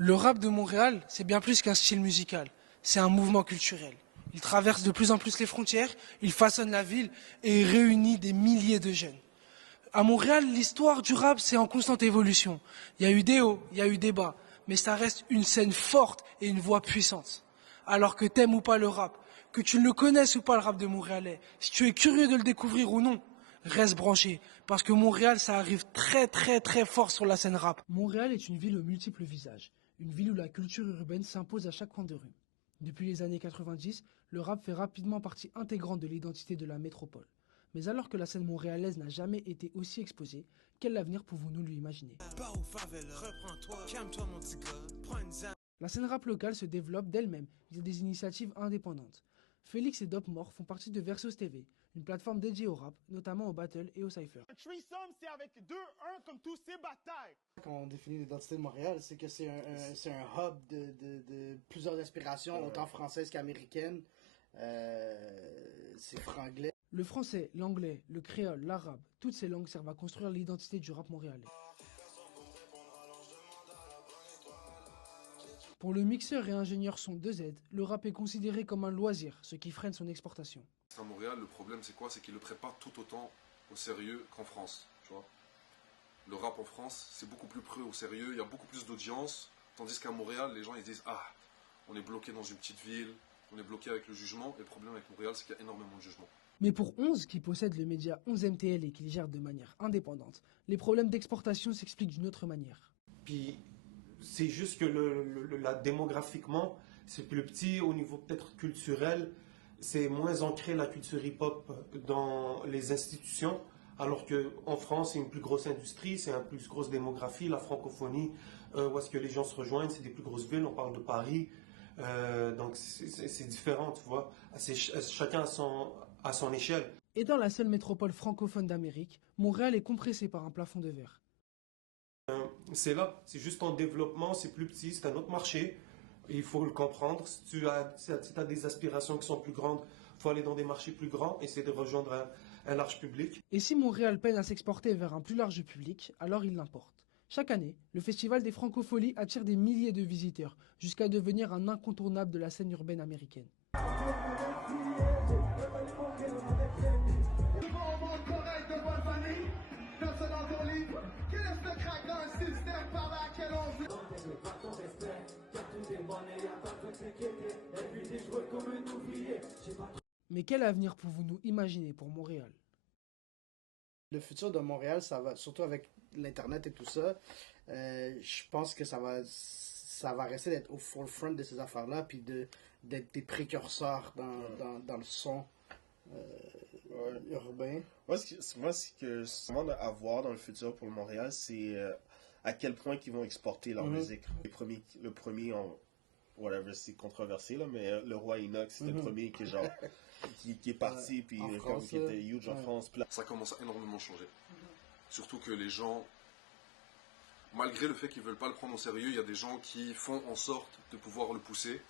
Le rap de Montréal, c'est bien plus qu'un style musical, c'est un mouvement culturel. Il traverse de plus en plus les frontières, il façonne la ville et réunit des milliers de jeunes. À Montréal, l'histoire du rap, c'est en constante évolution. Il y a eu des hauts, il y a eu des bas, mais ça reste une scène forte et une voix puissante. Alors que t'aimes ou pas le rap, que tu le connaisses ou pas le rap de Montréalais, si tu es curieux de le découvrir ou non, reste branché, parce que Montréal, ça arrive très fort sur la scène rap. Montréal est une ville aux multiples visages, une ville où la culture urbaine s'impose à chaque coin de rue. Depuis les années 90, le rap fait rapidement partie intégrante de l'identité de la métropole. Mais alors que la scène montréalaise n'a jamais été aussi exposée, quel avenir pouvons-nous lui imaginer? La scène rap locale se développe d'elle-même via des initiatives indépendantes. Félix et Dopmore font partie de Versus TV, une plateforme dédiée au rap, notamment au battle et au cypher. Un threesome, c'est avec 2-1 comme tous ces batailles. Quand on définit l'identité de Montréal, c'est que c'est un hub de plusieurs inspirations, autant françaises qu'américaines. C'est franglais. Le français, l'anglais, le créole, l'arabe, toutes ces langues servent à construire l'identité du rap montréalais. Pour le mixeur et ingénieur son 2Z, le rap est considéré comme un loisir, ce qui freine son exportation. À Montréal, le problème c'est quoi? C'est qu'ils le prennent pas tout autant au sérieux qu'en France, tu vois. Le rap en France, c'est beaucoup plus pris au sérieux, il y a beaucoup plus d'audience, tandis qu'à Montréal, les gens ils disent « Ah, on est bloqué dans une petite ville, on est bloqué avec le jugement », et le problème avec Montréal, c'est qu'il y a énormément de jugement. Mais pour 11, qui possède le média 11MTL et qui le gère de manière indépendante, les problèmes d'exportation s'expliquent d'une autre manière. Puis c'est juste que démographiquement, c'est plus petit, au niveau peut-être culturel, c'est moins ancré la culture hip-hop dans les institutions, alors qu'en France, c'est une plus grosse industrie, c'est une plus grosse démographie, la francophonie, où est-ce que les gens se rejoignent, c'est des plus grosses villes, on parle de Paris, donc c'est différent, tu vois, chacun à son échelle. Et dans la seule métropole francophone d'Amérique, Montréal est compressé par un plafond de verre. C'est là, c'est juste en développement, c'est plus petit, c'est un autre marché, et il faut le comprendre. Si tu as des aspirations qui sont plus grandes, il faut aller dans des marchés plus grands, essayer de rejoindre un large public. Et si Montréal peine à s'exporter vers un plus large public, alors il l'importe. Chaque année, le Festival des Francopholies attire des milliers de visiteurs, jusqu'à devenir un incontournable de la scène urbaine américaine. Mais quel avenir pouvons-nous imaginer pour Montréal? Le futur de Montréal, ça va, surtout avec l'Internet et tout ça, je pense que ça va rester d'être au forefront de ces affaires-là, puis d'être des précurseurs dans le son urbain. Moi, ce que je demande à voir dans le futur pour Montréal, c'est à quel point ils vont exporter leur musique. Le premier whatever, c'est controversé, là, mais le roi Enoch, c'était le premier qui est parti, puis qui était huge en France. Ça commence à énormément changer. Surtout que les gens, malgré le fait qu'ils ne veulent pas le prendre au sérieux, il y a des gens qui font en sorte de pouvoir le pousser.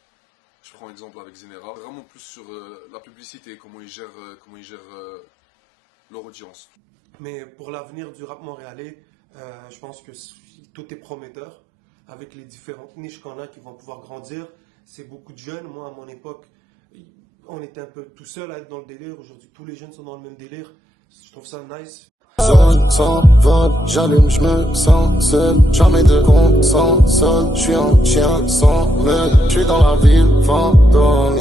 Je prends exemple avec Zenera. Vraiment plus sur la publicité, comment ils gèrent leur audience. Mais pour l'avenir du rap montréalais, je pense que tout est prometteur. Avec les différentes niches qu'on a qui vont pouvoir grandir, c'est beaucoup de jeunes. Moi, à mon époque, on était un peu tout seul à être dans le délire. Aujourd'hui, tous les jeunes sont dans le même délire. Je trouve ça nice. Sans vote, j'allume, je me sens seul. Jamais de compte sans solde. Je suis un chien sans meute. Je suis dans la ville fantôme.